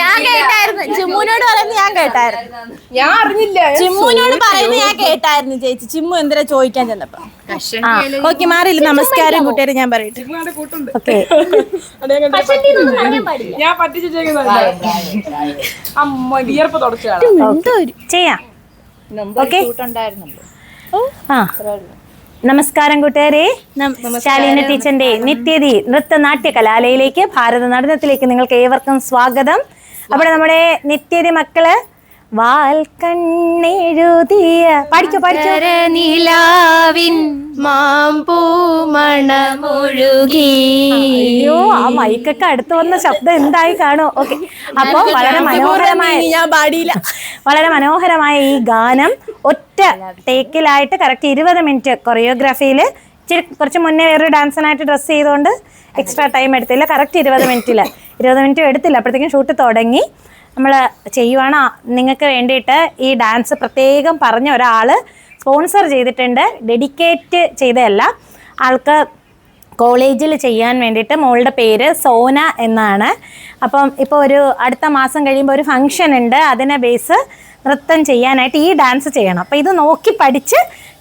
ഞാൻ കേട്ടായിരുന്നു, ചിമ്മുനോട് പറയുന്നത് ഞാൻ കേട്ടായിരുന്നു. ഞാൻ അറിഞ്ഞില്ല. ചിമ്മുനോട് പറയുന്നത് ഞാൻ കേട്ടായിരുന്നു ചേച്ചി. ചിമ്മു എന്തിനാ ചോദിക്കാൻ ചെന്നപ്പോ. ഓക്കെ, മാറിയില്ല. നമസ്കാരം കൂട്ടുകാരെ, ഞാൻ പറയട്ടെ. ഓക്കെ, ഞാൻ പറ്റിച്ചു ചെയ്യാം. ഓക്കെ, ആ നമസ്കാരം കൂട്ടുകാരെ. ശാലീന ടീച്ചറിന്റെ നിത്യതി നൃത്തനാട്യ കലാലയിലേക്ക്, ഭാരത നടനത്തിലേക്ക് നിങ്ങൾക്ക് ഏവർക്കും സ്വാഗതം. അവിടെ നമ്മുടെ നിത്യതി മക്കള് വാൽ കണ്ണെഴുതിയ പഠിക്കോ നിലാവിൻ മാമ്പൂ മണമൊഴുകി. അയ്യോ, ആ മൈക്കൊക്കെ അടുത്ത് വന്ന ശബ്ദം എന്തായി കാണോ. ഓക്കെ, അപ്പൊ വളരെ മനോഹരമായ ഈ ഗാനം ഒറ്റ ടേക്കിലായിട്ട് കറക്റ്റ് 20 മിനിറ്റ് കൊറിയോഗ്രാഫിയില്. കുറച്ച് മുന്നേ വേറൊരു ഡാൻസിനായിട്ട് ഡ്രസ്സ് ചെയ്തുകൊണ്ട് എക്സ്ട്രാ ടൈം എടുത്തില്ല. കറക്റ്റ് 20 മിനിറ്റ് എടുത്തില്ല. അപ്പോഴത്തേക്കും ഷൂട്ട് തുടങ്ങി. നമ്മൾ ചെയ്യുവാണ്. നിങ്ങൾക്ക് വേണ്ടിയിട്ട് ഈ ഡാൻസ് പ്രത്യേകം പറഞ്ഞ ഒരാൾ സ്പോൺസർ ചെയ്തിട്ടുണ്ട്. ഡെഡിക്കേറ്റ് ചെയ്തതല്ല, ആൾക്ക് കോളേജിൽ ചെയ്യാൻ വേണ്ടിയിട്ട്. മോളുടെ പേര് സോന എന്നാണ്. അപ്പം ഇപ്പോൾ ഒരു അടുത്ത മാസം കഴിയുമ്പോൾ ഒരു ഫംഗ്ഷൻ ഉണ്ട്. അതിനെ ബേസ് നൃത്തം ചെയ്യാനായിട്ട് ഈ ഡാൻസ് ചെയ്യണം. അപ്പോൾ ഇത് നോക്കി പഠിച്ച്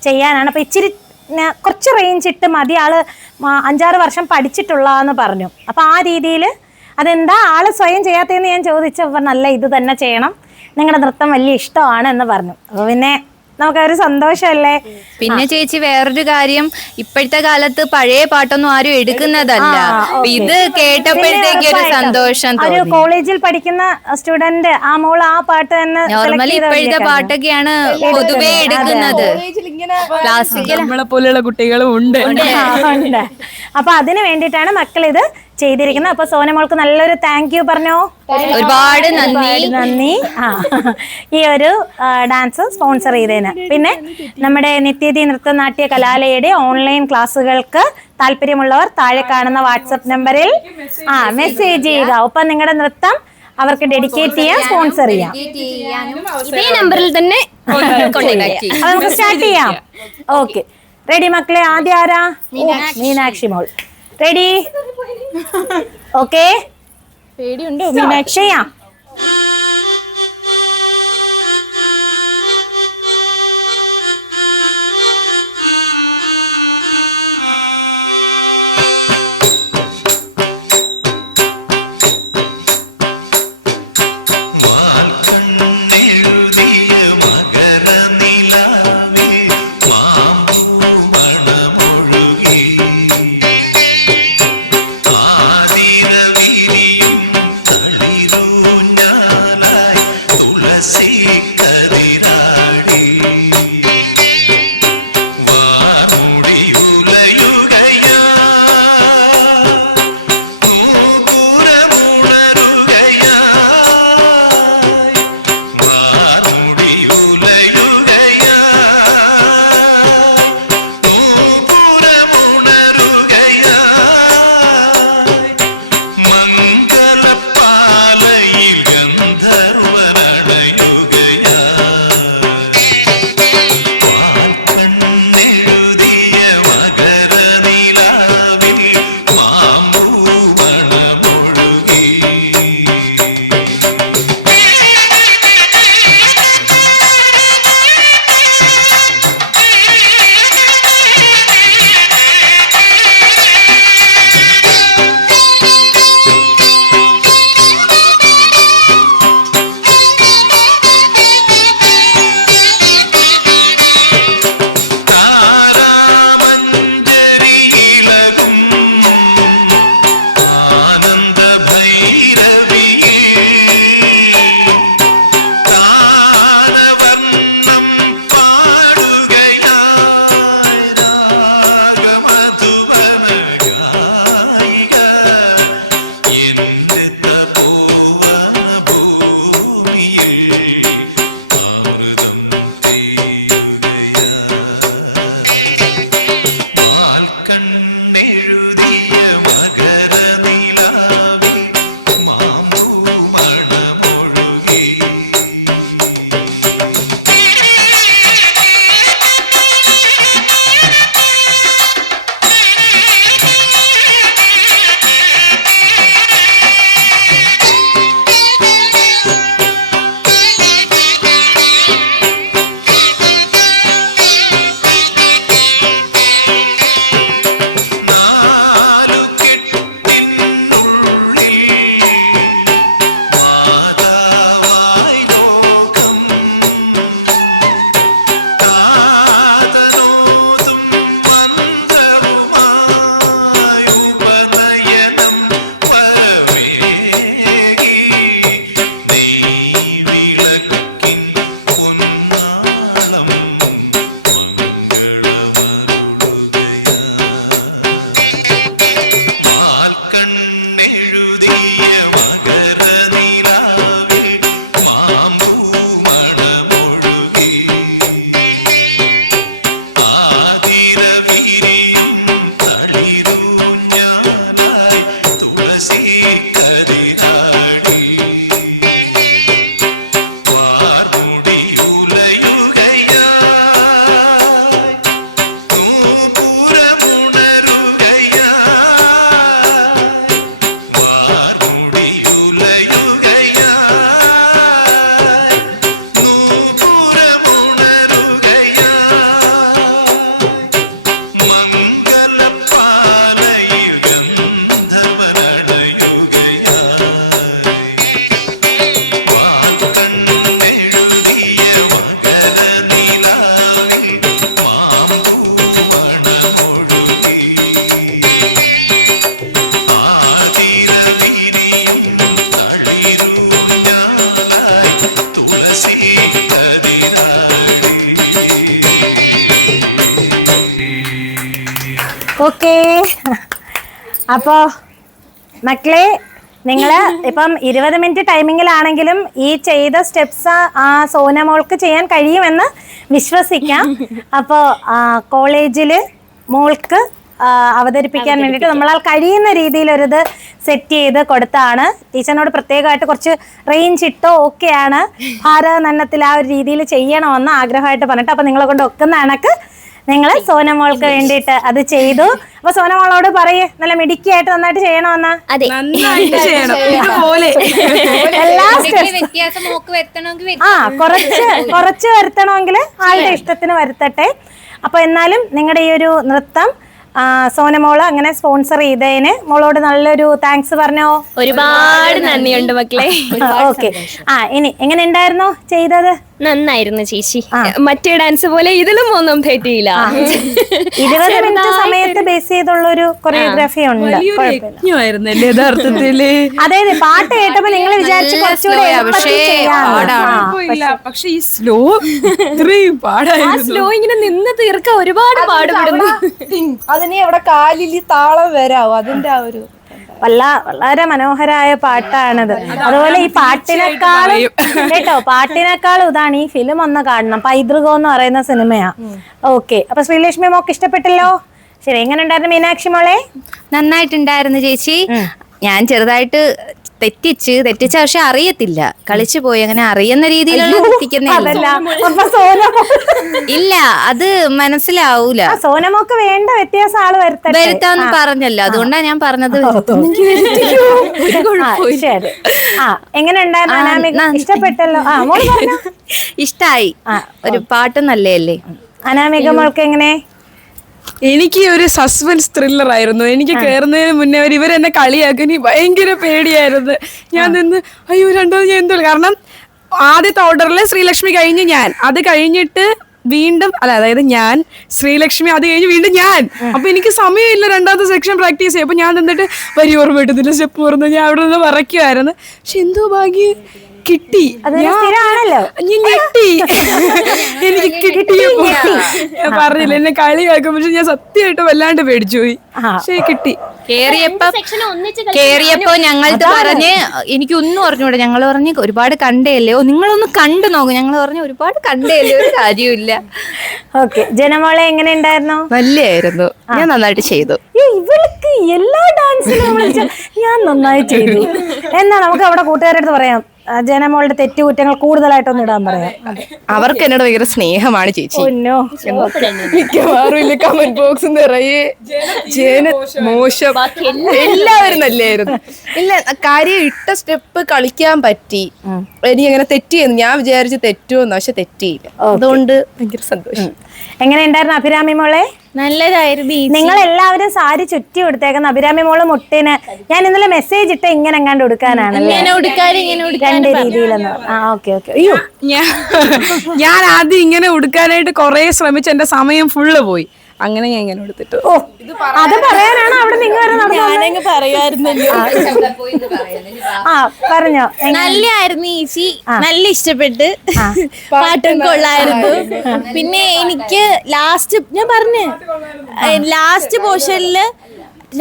ചെയ്യാനാണ്. അപ്പോൾ ഇച്ചിരി കുറച്ച് റേഞ്ച് ഇട്ട് മതി. ആൾ 5-6 വർഷം പഠിച്ചിട്ടുള്ളതെന്ന് പറഞ്ഞു. അപ്പോൾ ആ രീതിയിൽ അതെന്താ ആള് സ്വയം ചെയ്യാത്തതെന്ന് ഞാൻ ചോദിച്ചപ്പോൾ നല്ല ഇത് തന്നെ ചെയ്യണം, നിങ്ങളുടെ നൃത്തം വലിയ ഇഷ്ടമാണ് എന്ന് പറഞ്ഞു. അപ്പോൾ പിന്നെ നമുക്കൊരു സന്തോഷമല്ലേ. പിന്നെ ചേച്ചി വേറൊരു കാര്യം, ഇപ്പോഴത്തെ കാലത്ത് പഴയ പാട്ടൊന്നും ആരും എടുക്കുന്നതല്ല. ഇത് കേട്ടപ്പോഴത്തേക്ക് ഒരു സന്തോഷം തോന്നി. ഒരു കോളേജിൽ പഠിക്കുന്ന സ്റ്റുഡന്റ് ആ മോൾ ആ പാട്ട് തന്നെ നോർമലി ഇപ്പോഴത്തെ പാട്ടൊക്കെയാണ് പൊതുവെ എടുക്കുന്നത്. ക്ലാസിക്കൽ നമ്മളെ പോലെയുള്ള കുട്ടികളും ഉണ്ട്. അപ്പൊ അതിന് വേണ്ടിയിട്ടാണ് മക്കൾ ഇത് ചെയ്തിരിക്കുന്നത്. അപ്പൊ സോനമോൾക്ക് നല്ലൊരു താങ്ക് യു പറഞ്ഞോ. ഒരുപാട് നന്ദി. ഈ ഒരു ഡാൻസ് സ്പോൺസർ ചെയ്തതിന്. പിന്നെ നമ്മുടെ നിത്യതി നൃത്തനാട്യ കലാലയുടെ ഓൺലൈൻ ക്ലാസ്സുകൾക്ക് താല്പര്യമുള്ളവർ താഴെ കാണുന്ന വാട്സപ്പ് നമ്പറിൽ മെസ്സേജ് ചെയ്യുക. ഒപ്പം നിങ്ങളുടെ നൃത്തം അവർക്ക് ഡെഡിക്കേറ്റ് ചെയ്യാൻ, സ്പോൺസർ ചെയ്യാം. ഇതേ നമ്പറിൽ തന്നെ നമുക്ക് സ്റ്റാർട്ട് ചെയ്യാം. ഓക്കെ, റെഡി മക്കളെ? ആദ്യം ആരാ? മീനാക്ഷി മോൾ. റെഡി? ഓക്കെ, പേടിയുണ്ടോ മീനാക്ഷി? ചെയ്യാം. ആതിരവിരിയും തളിരൂ ഓക്കെ. അപ്പോ മക്കളെ, നിങ്ങള് ഇപ്പം 20 മിനിറ്റ് ടൈമിങ്ങിലാണെങ്കിലും ഈ ചെയ്ത സ്റ്റെപ്സ് ആ സോനമോൾക്ക് ചെയ്യാൻ കഴിയുമെന്ന് വിശ്വസിക്കാം. അപ്പോൾ കോളേജില് മോൾക്ക് അവതരിപ്പിക്കാൻ വേണ്ടിയിട്ട് നമ്മളാൽ കഴിയുന്ന രീതിയിൽ ഒരിത് സെറ്റ് ചെയ്ത് കൊടുത്താണ്. ടീച്ചറിനോട് പ്രത്യേകമായിട്ട് കുറച്ച് റേഞ്ച് ഇട്ടോ ഓക്കെയാണ്, ഭാരതനന്നത്തിൽ ആ ഒരു രീതിയിൽ ചെയ്യണമെന്ന് ആഗ്രഹമായിട്ട് പറഞ്ഞിട്ട്, അപ്പൊ നിങ്ങളെ കൊണ്ട് ഒക്കുന്ന കണക്ക് നിങ്ങൾ സോനമോൾക്ക് വേണ്ടിയിട്ട് അത് ചെയ്തു. അപ്പൊ സോനമോളോട് പറയേ, നല്ല മിടുക്കിയായിട്ട് നന്നായിട്ട് ചെയ്യണമെന്ന്. അതെ, നന്നായിട്ട് ചെയ്യണം. ഇതുപോലെ എല്ലാ സ്റ്റെപ്സ് വ്യത്യാസം മോക്ക് വരുത്തണമെങ്കിൽ കുറച്ച് വരുത്തണമെങ്കിൽ ആളുടെ ഇഷ്ടത്തിന് വരുത്തട്ടെ. അപ്പൊ എന്നാലും നിങ്ങളുടെ ഈ ഒരു നൃത്തം സോനമോള് അങ്ങനെ സ്പോൺസർ ചെയ്തതിന് മോളോട് നല്ലൊരു താങ്ക്സ് പറഞ്ഞോ. ഒരുപാട് നന്ദിയുണ്ട് മക്കളെ. ഓക്കെ. ഇനി എങ്ങനെ ഉണ്ടായിരുന്നു ചെയ്തത്? നന്നായിരുന്നു ചേച്ചി. മറ്റേ ഡാൻസ് പോലെ ഇതിലും ഒന്നും തെറ്റിയില്ല. 20 മിനിറ്റ് സമയത്ത് ബേസ് ചെയ്തുള്ള ഒരു കൊറിയോഗ്രാഫി ഉണ്ട്. യജ്ഞമായിരുന്നല്ലേ യഥാർത്ഥത്തില്. അതെ, പാട്ട് കേട്ടപ്പോ നിങ്ങൾ വിചാരിച്ചു കുറച്ചുകൂടെ പക്ഷെ ഈ സ്ലോ ഇത്രയും പാടായിരുന്നു. സ്ലോ ഇങ്ങനെ നിന്ന് തീർക്കാൻ ഒരുപാട് പാടുപെടുന്നു. അതിനെ അവിടെ കാലിൽ താളം വരാവോ, അതിന്റെ ആ ഒരു വളരെ മനോഹരമായ പാട്ടാണിത്. അതുപോലെ ഈ പാട്ടിനേക്കാളും ഇതാണ് ഈ ഫിലിം ഒന്ന് കാണണം. പൈതൃകം എന്ന് പറയുന്ന സിനിമയാ. ഓക്കെ. അപ്പൊ ശ്രീലക്ഷ്മി മോക്ക് ഇഷ്ടപ്പെട്ടല്ലോ. ശരി, എങ്ങനെ ഉണ്ടായിരുന്നു മീനാക്ഷി മോളെ? നന്നായിട്ടുണ്ടായിരുന്നു ചേച്ചി. ഞാൻ ചെറുതായിട്ട് തെറ്റിച്ച പക്ഷെ അറിയത്തില്ല, കളിച്ചു പോയി. അങ്ങനെ അറിയുന്ന രീതിയിലുള്ള ഇല്ല, അത് മനസ്സിലാവൂല. സോനമോക്ക് വേണ്ട വ്യത്യാസം ആള് വരുത്താന്ന് പറഞ്ഞല്ലോ, അതുകൊണ്ടാണ് ഞാൻ പറഞ്ഞത്. ശരി. എങ്ങനെ ഉണ്ടായിരുന്നു? ഇഷ്ടപ്പെട്ടല്ലോ. ഇഷ്ടായി. ഒരു പാട്ട് നല്ലതല്ലേ. അനാമിക മോൾക്ക് എങ്ങനെ? എനിക്ക് ഒരു സസ്പെൻസ് ത്രില്ലർ ആയിരുന്നു. എനിക്ക് കയറുന്നതിന് മുന്നേ ഇവരെന്നെ കളിയാക്കി. എനിക്ക് ഭയങ്കര പേടിയായിരുന്നു. ഞാൻ നിന്ന് അയ്യോ രണ്ടാമത് ഞാൻ എന്തോ, കാരണം ആദ്യത്തെ ഓർഡറിൽ ശ്രീലക്ഷ്മി കഴിഞ്ഞ് ഞാൻ, അത് കഴിഞ്ഞിട്ട് വീണ്ടും അതായത് ഞാൻ ശ്രീലക്ഷ്മി, അത് കഴിഞ്ഞ് വീണ്ടും ഞാൻ. അപ്പൊ എനിക്ക് സമയമില്ല രണ്ടാമത്തെ സെക്ഷൻ പ്രാക്ടീസ് ചെയ്യും. അപ്പൊ ഞാൻ നിന്നിട്ട് വരി ഓർമ്മ കിട്ടുന്നില്ല, സ്റ്റെപ്പ് ഓർമ്മ, ഞാൻ അവിടെ നിന്ന് വരയ്ക്കുമായിരുന്നു. പക്ഷെ എന്തോ ഭാഗ്യം കിട്ടി. എനിക്ക് കിട്ടിയപ്പോ പറഞ്ഞില്ല, എന്നെ കളിയാക്കും. പക്ഷെ ഞാൻ സത്യമായിട്ട് വല്ലാണ്ട് പേടിച്ചു പോയി. പക്ഷെ കിട്ടി. കേറിയപ്പോ ഞങ്ങളത് പറഞ്ഞ് എനിക്കൊന്നും അറിഞ്ഞൂടെ. ഞങ്ങൾ പറഞ്ഞ് ഒരുപാട് കണ്ടേയല്ലേ, നിങ്ങളൊന്ന് കണ്ടു നോക്കും. ഞങ്ങൾ പറഞ്ഞു ഒരുപാട് കണ്ടേയല്ലേ, ഒരു കാര്യമില്ല. ഓക്കെ. ജനമോളെ എങ്ങനെ ഉണ്ടായിരുന്നു? നല്ലായിരുന്നു. ഞാൻ നന്നായിട്ട് ചെയ്തു. ഇവൾക്ക് എല്ലാ ഡാൻസിലും ഞാൻ നന്നായി ചെയ്തു എന്നാ നമുക്ക് അവിടെ കൂട്ടുകാരടുത്ത് പറയാം. ജനമോളുടെ തെറ്റുകുറ്റങ്ങൾ കൂടുതലായിട്ടൊന്നും ഇടാൻ പറയാം. അവർക്ക് എന്നോട് ഭയങ്കര സ്നേഹമാണ് ചേച്ചി. മിക്കവാറും കമന്റ് ബോക്സ് നിറയെ മോശം, എല്ലാവരും നല്ലായിരുന്നു. ഇല്ല, കാര്യം ഇട്ട സ്റ്റെപ്പ് കളിക്കാൻ പറ്റി. എനിക്ക് അങ്ങനെ തെറ്റിയെന്ന് ഞാൻ വിചാരിച്ച് തെറ്റുമെന്ന്, പക്ഷെ തെറ്റിയില്ല. അതുകൊണ്ട് ഭയങ്കര സന്തോഷം. എങ്ങനെ ഉണ്ടായിരുന്നു അഭിരാമി മോളെ? നല്ലതായിരുന്നു. നിങ്ങൾ എല്ലാവരും സാരി ചുറ്റി കൊടുത്തേക്കുന്ന അഭിരാമി മോള് മുട്ടിന് ഞാൻ ഇന്നലെ മെസ്സേജ് ഇട്ട് ഇങ്ങനെ എങ്ങാണ്ട് കൊടുക്കാനാണ് രണ്ട് രീതിയിലെന്ന്. അയ്യോ, ഞാൻ ആദ്യം ഇങ്ങനെ ഉടുക്കാനായിട്ട് കൊറേ ശ്രമിച്ചു. എന്റെ സമയം ഫുള്ള് പോയി. അങ്ങനെ ഞാൻ ഇങ്ങനെ എടുത്തിട്ട് അത് പറയാനാണ് അവിടെ നിങ്ങൾ പറഞ്ഞോ. നല്ലായിരുന്നു ചേച്ചി, നല്ല ഇഷ്ടപ്പെട്ട്. പാട്ടും കൊള്ളായിരുന്നു. പിന്നെ എനിക്ക് ലാസ്റ്റ് പോർഷനില്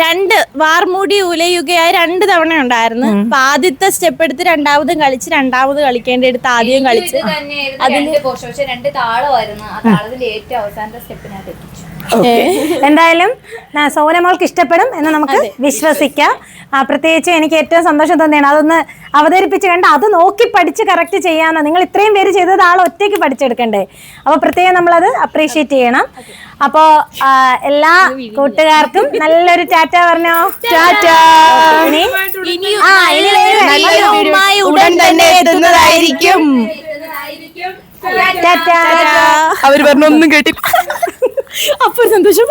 2 വാർമൂടി ഉലയുകയായി 2 തവണ ഉണ്ടായിരുന്നു. അപ്പൊ ആദ്യത്തെ സ്റ്റെപ്പ് എടുത്ത് രണ്ടാമതും കളിച്ച്, രണ്ടാമത് കളിക്കേണ്ട എടുത്ത് ആദ്യം കളിച്ച്. അതില് 2 താളമായിരുന്നു. ആ താളത്തിൽ ഏറ്റവും അവസാനത്തെ സ്റ്റെപ്പിനകത്ത് എത്തിച്ചു. എന്തായാലും സോനമോൾക്ക് ഇഷ്ടപ്പെടും എന്ന് നമുക്ക് വിശ്വസിക്കാം. പ്രത്യേകിച്ച് എനിക്ക് ഏറ്റവും സന്തോഷം തോന്നിയാണ് അതൊന്ന് അവതരിപ്പിച്ച് കണ്ട് അത് നോക്കി പഠിച്ച് കറക്റ്റ് ചെയ്യാന്ന്. നിങ്ങൾ ഇത്രയും പേര് ചെയ്തത് ആൾ ഒറ്റയ്ക്ക് പഠിച്ചെടുക്കണ്ടേ. അപ്പൊ പ്രത്യേകം നമ്മളത് അപ്രീഷിയേറ്റ് ചെയ്യണം. അപ്പോ എല്ലാ കൂട്ടുകാർക്കും നല്ലൊരു ടാറ്റ പറഞ്ഞോ. ഉടൻ തന്നെ എത്തുന്നതായിരിക്കും. അവര് പറഞ്ഞൊന്നും കേട്ടി അപ്പോൾ സന്തോഷം.